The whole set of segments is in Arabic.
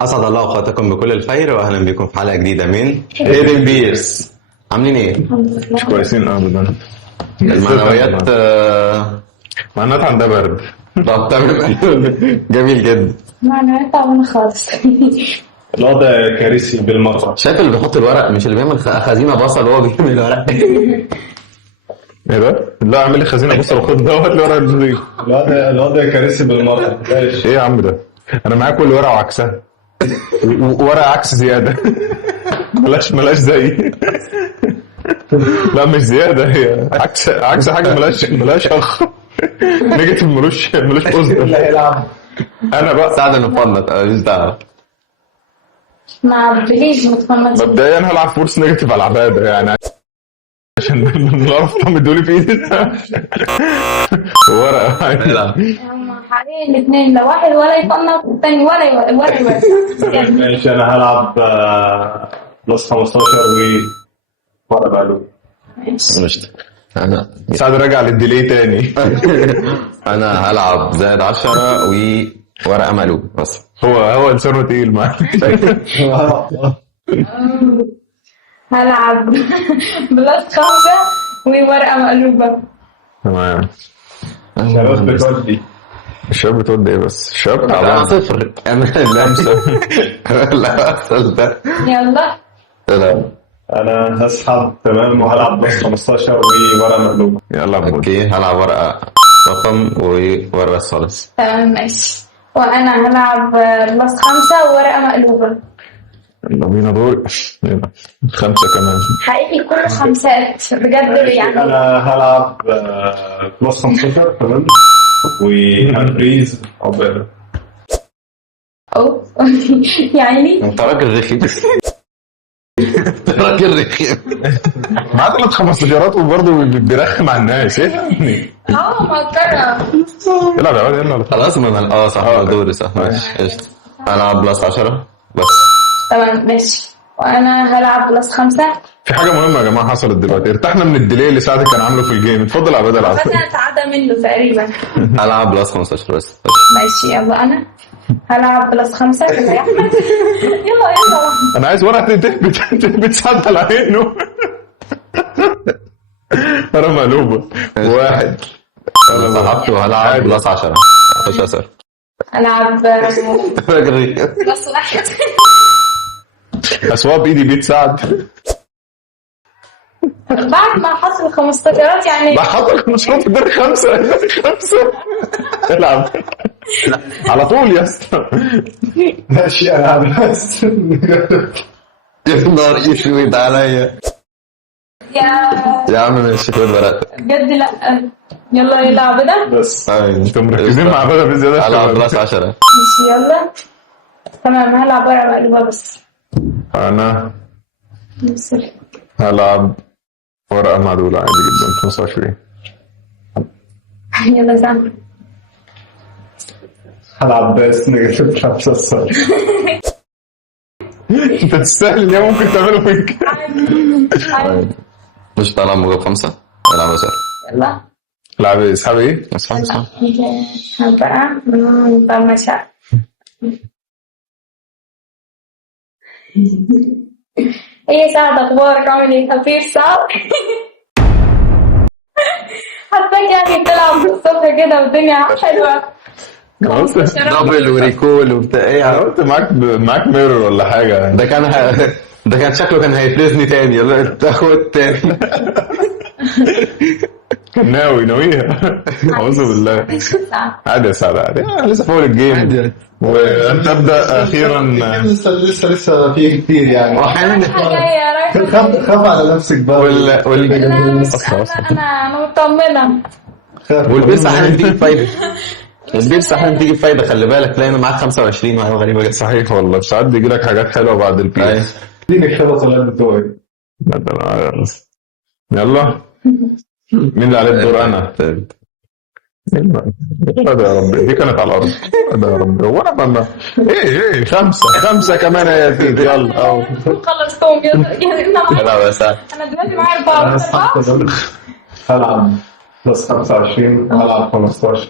أسعد الله أوقاتكم بكل الخير وأهلا بكم في حلقة جديدة من هيدن بيرس. عاملين إيه؟ مش كويسين ابدا. المعنويات معناتها عندها برد. تمام. جميل جدا. معنويات تعبانة خالص. الوضع كارثي بالمره. شايف اللي بيحط الورق مش اللي بيعمل خزينة بصل وهو بيعمل الورق. ايه ده؟ لا اعمل لي خزينه بصل وخد دوت الورق النظيف. الوضع كارثي بالمره. ايه يا عم ده؟ انا معاك كل ورقه وعكسها. ورقه عكس زياده. ملاش زي. لا مش زياده، هي عكس حاجه ملاش اخ. نيجاتيف ملوش قصد. انا بقى سعد المفنط مش دعوة. مع بليز متفمت. مبدئيا هلعب فورس نيجاتيف على العباده يعني عشان نعرف تعمدوا في ايدي ورقه. لا حاليا الاثنين، لا واحد ولا يفنط والثاني ولا ماشي. انا هلعب بلس 15 ورقه بقى. مش أنا سعد راجع للديلي تاني. أنا هلعب زائد 10 وورقة مقلوب بس. هو لسانه تقيل معاك. هلعب بلس 5 وورقة مقلوبة. تمام. الشباب بتودي. الشباب بتودي ايه بس؟ الشباب أنا تعبان. صفر. أنا لا أصل ده. يلا لا انا هسحب تمام وهلعب بلس 15 وورقه مقلوبه. يلا يا اوكي هلعب ورقة رقم وورقة ثالث. تمام ماشي. وأنا هلعب بلس 5 وورقة مقلوبة. يلا بينا دول. يلا 5 كمان. حقيقي كله خمسات بجد يعني. انا هلعب بلس 15 تمام وهنفريز عقبال. أوه يعني انت راجل رخيم. انت راجل رخيم. معاه 3 15 وبرضه بيرخم على الناس. ايه يعني؟ مقدرة. يلا يا ولد يلا. خلاص ما صح دوري صح ماشي قشطة. هلعب بلس 10 بس. تمام ماشي. وأنا هلعب بلس 5. في حاجه مهمه يا جماعه حصلت دلوقتي. ارتحنا من الديلي اللي سعد كان عامله في الجيم. اتفضل يا بدل. بدأ أتعدى منه تقريبا. هلعب بلس 15 بس. ماشي يلا أنا هلعب بلس 5 كده يا أحمد. يلا انا عايز ورقه بتسعد على عينه. انا مقلوبه. واحد. انا صعبت وهلعب بلس 10 خش اسر. ألعب راجل رخيم. بلس 1. اسواب ايدي بيت سعد. بعد ما أحط ال15 يعني. بحطك مشروط في دور 5. 5 العب على طول يا اسطى. ماشي العب بس. يا نهار اسود عليا. يا عم ماشي خد ورقتك. بجد لا. يلا يلعب ده. بس انتوا مركزين مع بعض بزياده. هلعب بلس 10. ماشي يلا. تمام هلعب ورقة مقلوبة بس. انا مصر. هلعب ورقه معدوله عادي جدا 25. يلا زعم. هلعب بس نيجاتيف 5. انت تستاهل يا ممكن تعمله فيك. مش طالع موجب 5 العب اسر. يلا. العب ايه؟ اسحب ايه؟ بس 5 بقى مطمشة. ايه سعد اخبارك عامل ايه؟ خطير صعب. حاساك يعني بتلعب الصبح كده والدنيا حلوة. انا قلت دبل وريكول وبتاع ايه انا قلت معاك ميرور ولا حاجه. ده كان شكله كان هيفرزني تاني. يلا تاخد تاني. كان ناويها. اعوذ بالله. عادي يا سعد عادي. لسه فوق الجيم وان تبدا اخيرا. لسه في كتير يعني. واحيانا خاف على نفسك بقى. انا مطمنة. والبيس احيانا بتيجي بفايده. البيس احيانا بتيجي بفايده خلي بالك. تلاقي انا معاك 25 وحاجه غريبه جدا. صحيح والله ساعات بيجي لك حاجات حلوه بعد البيس. اديني الخبط اللي بتوعي. يلا مين اللي عليه الدور؟ انا. هذا يا رب دي كانت على الارض. هذا يا رب وانا بما ايه 5 كمان يا سيدي. يلا اهو خلصتهم. يلا لا بس انا دلوقتي معايا 4. هلعب بلس 25 وهلعب 15.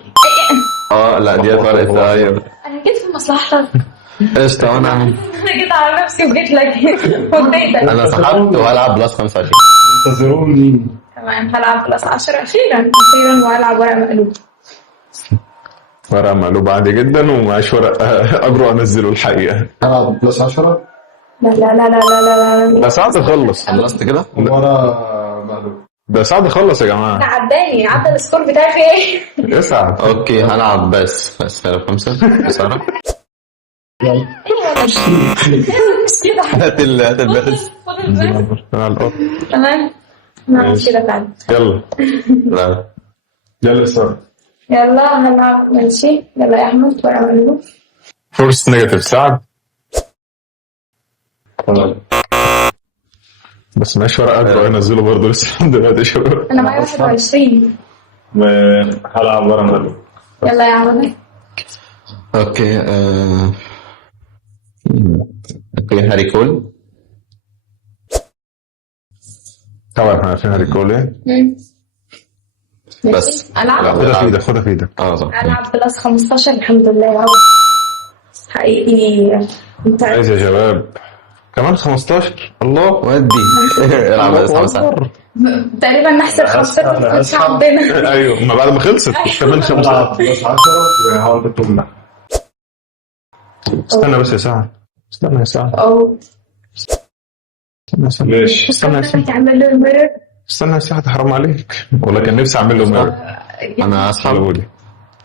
لا دي فرقت. ايوه انا جيت في مصلحتك. قشطة. وانا انا جيت على نفسي وجيت لك وديتك. انا سحبت وهلعب بلس 25. انتظروني. تمام هلعب بلس 10 اخيرا والعب ورق مقلوب. ورقة مقلوب عادي جدا ومعيش ورق اجرؤ انزله الحقيقة. هلعب بلس 10 لا لا لا لا لا لا ده سعد خلص. خلصت كده؟ ورا مقلوب. ده سعد خلص يا جماعة. عداني عدى السكور بتاعي في ايه؟ اسعد. اوكي هلعب بس هلعب 5 بسرعة. مش كده. هات الباس. على الأرض. تمام مش كده فعلا. يلا لا يلا صار. يلا هلعب ماشي. يلا يا احمد ورقه مقلوب. فورس نيجاتيف سعد. تمام. بس ماشي ورقة اجرؤ انزله برضه لسه لحد دلوقتي يا شباب. انا معايا 21. هلعب ورا مقلوب. يلا يا احمد. اوكي اوكي هاري كول. طبعا احنا عارفين هاري كول ايه. بس العب خدها في ايدك خدها في ايدك. صح. العب بلس 15 الحمد لله اهو. حقيقي انت عايز يا شباب كمان 15. الله ودي العب بس 5. تقريبا نحسب 5 كنت عندنا. ايوه ما بعد ما خلصت كمان 15. هلعب بلس 10 وهحاول تطلع. استنى بس يا سعد. استنى يا سعد. او استنى يا سعد. ماشي. استنى يا سعد. تعمل له الميرور. استنى يا سعد حرام عليك. والله كان نفسي اعمل له ميرور. انا اسحب حلولي.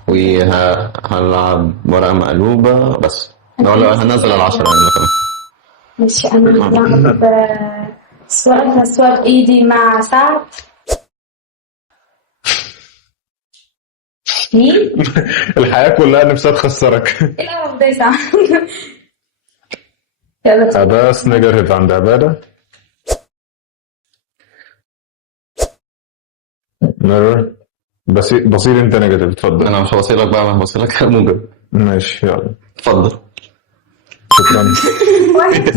وهلعب ورقة مقلوبة بس. لا هنزل 10 يعني كمان. ماشي انا هلعب سؤال ايدي مع سعد. مين؟ الحياة كلها نفسها تخسرك. ايه القرف ده يا سعد؟ يلا عباس نيجاتيف عند عبادة. ميرور. بصير انت نيجاتيف اتفضل. انا مش هوصلك بقى، ما هوصلك موجب. ماشي يلا. اتفضل. شكرا.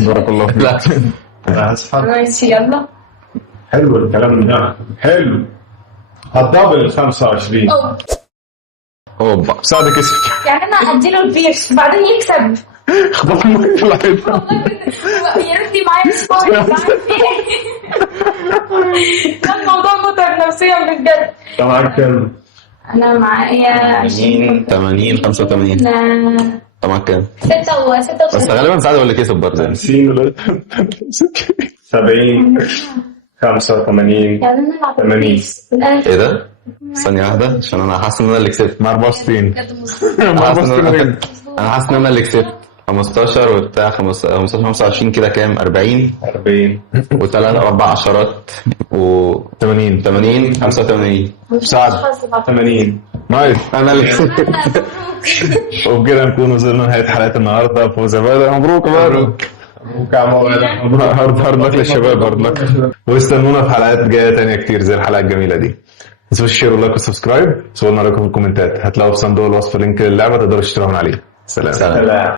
بارك الله فيك. لا انا هسحب. ماشي يلا. حلو الكلام ده. حلو. هتدبل ال 25. أوه. اوبا سعد كسب. يعني انا اديله البيرس بعدين يكسب. خبط المية طلعت. يا ريتني معايا سبايك مش عارف ايه. ده الموضوع متعب نفسيا بجد. انت معاك كام؟ انا معايا 80 80 85. طبعا كام؟ 6 بس غالبا سعد هو اللي كسب برضه يعني. 50 70 85 يعني نلعب 80. ايه ده؟ ثانية واحدة عشان انا حاسس ان انا اللي كسبت. مع 64. انا حاسس ان انا اللي كسبت. 15 وبتاع 15 25 كده كام؟ 40 40 وثلاث 4 عشرات و 80. 80 85. سعد 80. نايس. انا اللي كسبت. وبكده نكون وصلنا لنهاية حلقة النهاردة. فوز عبادة. مبروك يا مبروك. مبروك يا عمو. هارد لك للشباب. هارد لك. واستنونا في حلقات جاية تانية كتير زي الحلقة الجميلة دي. تنسوش الشير واللايك والسبسكرايب. سيبوا لنا رايكم في الكومنتات. هتلاقوا في صندوق الوصف لينك للعبة تقدروا تشتروها من عليه. سلام. سلام.